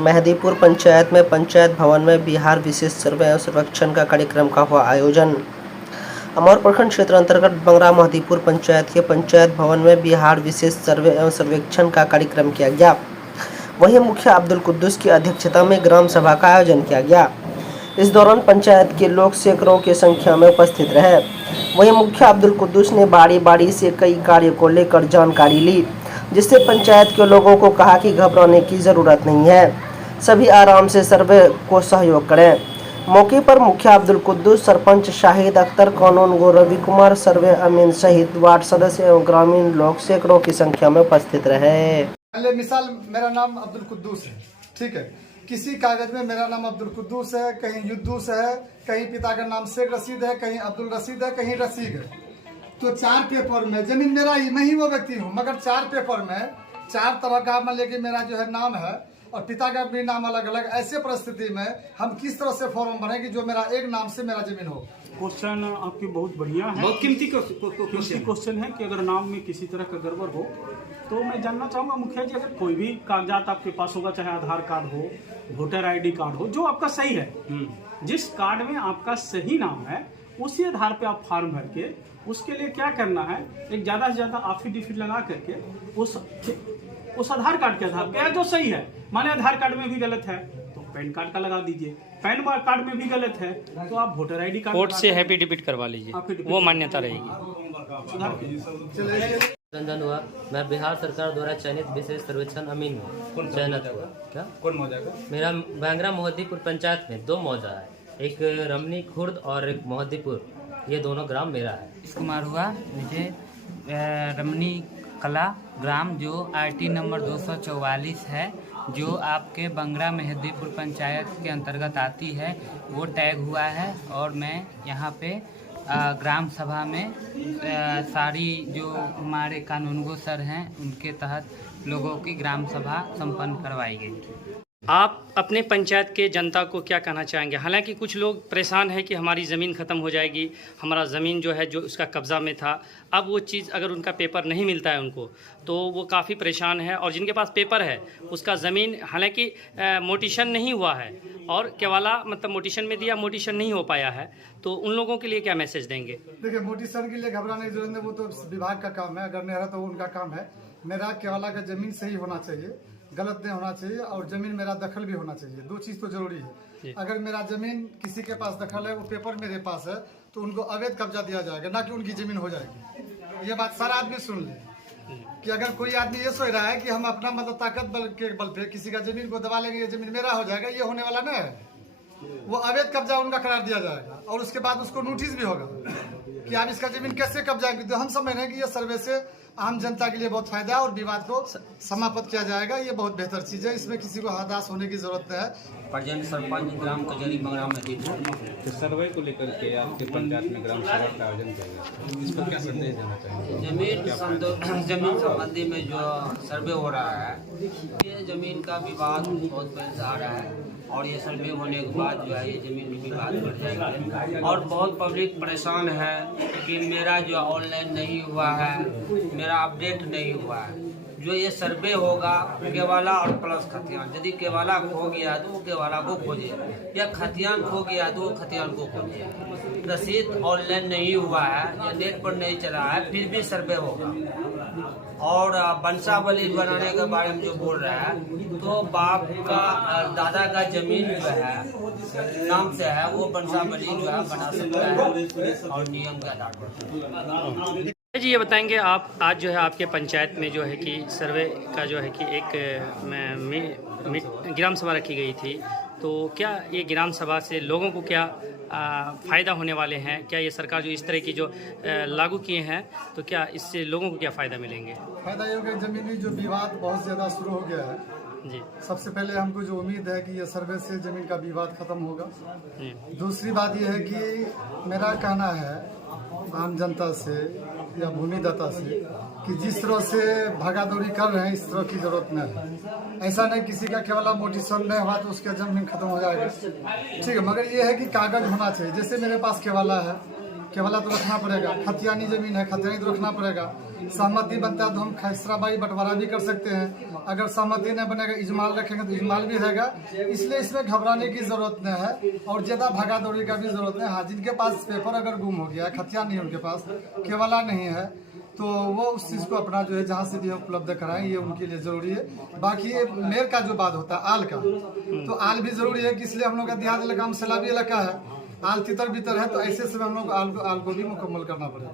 मेहदीपुर पंचायत में पंचायत भवन में बिहार विशेष सर्वे एवं सर्वेक्षण का कार्यक्रम का हुआ आयोजन। अमौर प्रखंड क्षेत्र अंतर्गत बंगरा मेहदीपुर पंचायत के पंचायत भवन में बिहार विशेष सर्वे एवं सर्वेक्षण का कार्यक्रम किया गया। वहीं मुखिया अब्दुल कुद्दूस की अध्यक्षता में ग्राम सभा का आयोजन किया गया। इस दौरान पंचायत के लोग सैकड़ों की संख्या में उपस्थित रहे। वहीं मुखिया अब्दुल कुद्दूस ने बारी बारी से कई कार्यों को लेकर जानकारी ली, जिससे पंचायत के लोगों को कहा कि घबराने की जरूरत नहीं है, सभी आराम से सर्वे को सहयोग करें। मौके पर मुखिया अब्दुल कुद्दूस, सरपंच शाहिद अख्तर, कानून गो रवि कुमार, सर्वे अमीन सहित वार्ड सदस्य एवं ग्रामीण लोग सैकड़ों की संख्या में उपस्थित रहे। मिसाल मेरा नाम अब्दुल कुद्दूस है, ठीक है। किसी कागज में मेरा नाम अब्दुल कुद्दूस है, कहीं युद्दूस है, कहीं पिता का नाम शेख रशीद है, कहीं अब्दुल रशीद है, कहीं रसीद है। तो 4 पेपर में जमीन मेरा ही, मैं ही वो व्यक्ति हूँ, मगर 4 पेपर में 4 तरह का मान लेके मेरा जो है नाम है और पिता का भी नाम अलग अलग। ऐसे परिस्थिति में हम किस तरह से फॉर्म भरें कि जो मेरा एक नाम से मेरा जमीन हो। क्वेश्चन आपकी बहुत बढ़िया है, बहुत कीमती क्वेश्चन है कि अगर नाम में किसी तरह का गड़बड़ हो तो मैं जानना चाहूँगा मुखिया जी, अगर कोई भी कागजात आपके पास होगा, चाहे आधार कार्ड हो, वोटर ID कार्ड हो, जो आपका सही है, जिस कार्ड में आपका सही नाम है उसी आधार पे आप फॉर्म भर के उसके लिए क्या करना है, एक ज़्यादा से ज़्यादा एफिडेविट लगा करके उस आधार कार्ड के आधार पे जो सही है, माने आधार कार्ड में भी गलत है तो पैन कार्ड का लगा दीजिए, पैन कार्ड में भी गलत है तो आप वोटर ID कार्ड कोर्ट से एफिडेविट करवा लीजिए, वो मान्यता रहेगी। रंजन हुआ, मैं बिहार सरकार द्वारा चयनित विशेष सर्वेक्षण अमीन हूँ। चयनित हुआ क्या? कौन मौजा का? मेरा बंगरा मेहदीपुर पंचायत में 2 मौजा है, एक रमनी खुर्द और एक मेहदीपुर, ये दोनों ग्राम मेरा है। कुमार हुआ, मुझे रमनी कला ग्राम जो RT नंबर 244 है, जो आपके बंगरा मेहदीपुर पंचायत के अंतर्गत आती है, वो टैग हुआ है। और मैं यहाँ पे ग्राम सभा में सारी जो हमारे कानूनगो सर हैं उनके तहत लोगों की ग्राम सभा संपन्न करवाई गई। आप अपने पंचायत के जनता को क्या कहना चाहेंगे? हालांकि कुछ लोग परेशान हैं कि हमारी ज़मीन ख़त्म हो जाएगी, हमारा ज़मीन जो है जो उसका कब्ज़ा में था, अब वो चीज़ अगर उनका पेपर नहीं मिलता है उनको तो वो काफ़ी परेशान है। और जिनके पास पेपर है उसका ज़मीन हालांकि मोटिशन नहीं हुआ है और केवाला मतलब मोटिशन में दिया, मोटिशन नहीं हो पाया है, तो उन लोगों के लिए क्या मैसेज देंगे? देखिए, मोटिशन के लिए घबराने की जरूरत नहीं, वो तो विभाग का काम है, अगर नहीं रहा तो उनका काम है। मेरा केवाला का जमीन सही होना चाहिए, गलत नहीं होना चाहिए, और जमीन मेरा दखल भी होना चाहिए। 2 चीज तो जरूरी है। अगर मेरा जमीन किसी के पास दखल है, वो पेपर मेरे पास है, तो उनको अवैध कब्जा दिया जाएगा, ना कि उनकी जमीन हो जाएगी। ये बात सारा आदमी सुन ले कि अगर कोई आदमी ये सोच रहा है कि हम अपना मतलब ताकत बल के बल पे किसी का जमीन को दबा लेंगे, ये जमीन मेरा हो जाएगा, ये होने वाला नहीं है। वो अवैध कब्जा उनका करार दिया जाएगा और उसके बाद उसको नोटिस भी होगा कि आप इसका जमीन कैसे कब्जा। तो हम समझ रहे हैं कि ये सर्वे से आम जनता के लिए बहुत फायदा है और विवाद को समाप्त किया जाएगा। ये बहुत बेहतर चीज है, इसमें किसी को हताश होने की जरूरत नहीं है। प्रजेंट सरपंच ग्राम कचहरी बंगरा मेहदीपुर। तो सर्वे को लेकर के आपके पंचायत में ग्राम सभा का आयोजन किया गया, इस पर क्या संदेश देना चाहेंगे? जमीन संबंधी में जो सर्वे हो रहा है, ये जमीन का विवाद बहुत पहले से आ रहा है और ये सर्वे होने के बाद जो है ये जमीन में विवाद बढ़ जाएगा। और बहुत पब्लिक परेशान है कि मेरा जो ऑनलाइन नहीं हुआ है, मेरा अपडेट नहीं हुआ है। जो ये सर्वे होगा केवाला और प्लस खतियान, यदि केवाला खो गया तो वो केवाला को खोजे, या खतियान खो गया तो वो खतियान को खोजे। रसीद ऑनलाइन नहीं हुआ है या नेट पर नहीं चला है, फिर भी सर्वे होगा। और वंशावली बनाने के बारे में जो बोल रहा है, तो बाप का दादा का जमीन जो है नाम से है, वो वंशावली जो है बना सकता है और नियम के आधार पर। जी, ये बताएंगे आप, आज जो है आपके पंचायत में जो है कि सर्वे का जो है कि एक ग्राम सभा रखी गई थी, तो क्या ये ग्राम सभा से लोगों को क्या फ़ायदा होने वाले हैं? क्या ये सरकार जो इस तरह की जो लागू किए हैं, तो क्या इससे लोगों को क्या फ़ायदा मिलेंगे? फायदा ये होगा, जमीनी जो विवाद बहुत ज़्यादा शुरू हो गया है जी। सबसे पहले हमको जो उम्मीद है कि ये सर्वे से जमीन का विवाद खत्म होगा। दूसरी बात ये है कि मेरा कहना है आम जनता से या भूमिदाता से कि जिस तरह से भागादौड़ी कर रहे हैं, इस तरह की जरूरत नहीं है। ऐसा नहीं किसी का केवल मोटिशन नहीं हुआ तो उसका जमीन खत्म हो जाएगा, ठीक है, मगर ये है कि कागज होना चाहिए। जैसे मेरे पास केवाला है, केवला तो रखना पड़ेगा, खतियानी जमीन है खतियानी तो रखना पड़ेगा। सहमति बनता है तो हम खसराबाई बंटवारा भी कर सकते हैं। अगर सहमति नहीं बनेगा इजमाल रखेंगे तो इजमाल भी रहेगा। इसलिए इसमें घबराने की जरूरत नहीं है और ज्यादा भागा दौड़ी का भी जरूरत नहीं। हाँ, जिनके पास पेपर अगर गुम हो गया है, खतियान नहीं है उनके पास, केवला नहीं है, तो वो उस चीज़ को अपना जो है जहाँ से भी उपलब्ध कराएं, ये उनके लिए जरूरी है। बाकी ये मेर का जो बात होता है आल का, तो आल भी जरूरी है कि इसलिए हम लोग का देहात इलाका में सैलाबी इलाका है, आल तितर बितर है, तो ऐसे समय हम लोग आल को भी मुकम्मल करना पड़ेगा।